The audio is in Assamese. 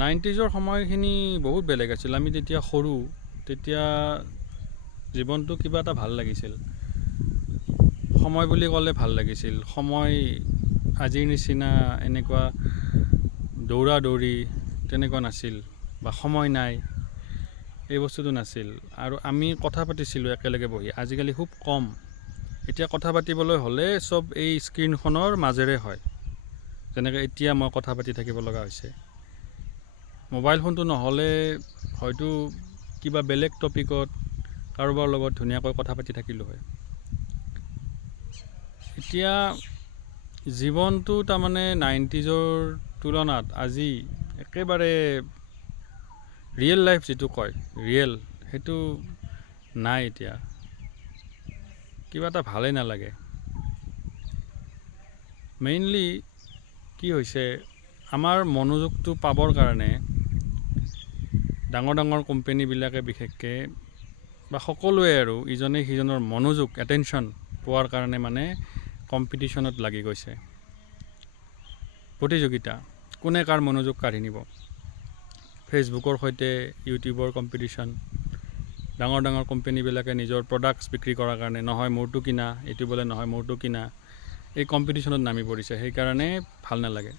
নাইণ্টিজৰ সময়খিনি বহুত বেলেগ আছিল। আমি তেতিয়া সৰু, তেতিয়া জীৱনটো কিবা এটা ভাল লাগিছিল। সময় বুলি ক'লে ভাল লাগিছিল। সময় আজিৰ নিচিনা এনেকুৱা দৌৰা দৌৰি তেনেকুৱা নাছিল, বা সময় নাই এই বস্তুটো নাছিল। আৰু আমি কথা পাতিছিলোঁ একেলগে বহি। আজিকালি খুব কম। এতিয়া কথা পাতিবলৈ হ'লে চব এই স্ক্ৰীণখনৰ মাজেৰে হয়, যেনেকৈ এতিয়া মই কথা পাতি থাকিব লগা হৈছে। মোবাইল ফোনটো নহ'লে হয়তো কিবা বেলেগ টপিকত কাৰোবাৰ লগত ধুনীয়াকৈ কথা পাতি থাকিলোঁ হয়। এতিয়া জীৱনটো তাৰমানে নাইণ্টিজৰ তুলনাত আজি একেবাৰে ৰিয়েল লাইফ যিটো কয়, ৰিয়েল, সেইটো নাই এতিয়া। কিবা এটা ভালেই নালাগে। মেইনলি কি হৈছে, আমাৰ মনোযোগটো পাবৰ কাৰণে ডাঙৰ ডাঙৰ কোম্পেনীবিলাকে বিশেষকৈ, বা সকলোৱে আৰু ইজনে সিজনৰ মনোযোগ, এটেনশ্যন পোৱাৰ কাৰণে মানে কম্পিটিশ্যনত লাগি গৈছে। প্ৰতিযোগিতা, কোনে কাৰ মনোযোগ কাঢ়ি নিব। ফেচবুকৰ সৈতে ইউটিউবৰ কম্পিটিশ্যন। ডাঙৰ ডাঙৰ কোম্পেনীবিলাকে নিজৰ প্ৰডাক্টছ বিক্ৰী কৰাৰ কাৰণে, নহয় মোৰটো কিনা, এইটো বোলে নহয় মোৰটো কিনা, এই কম্পিটিশ্যনত নামি পৰিছে। সেইকাৰণে ভাল নালাগে।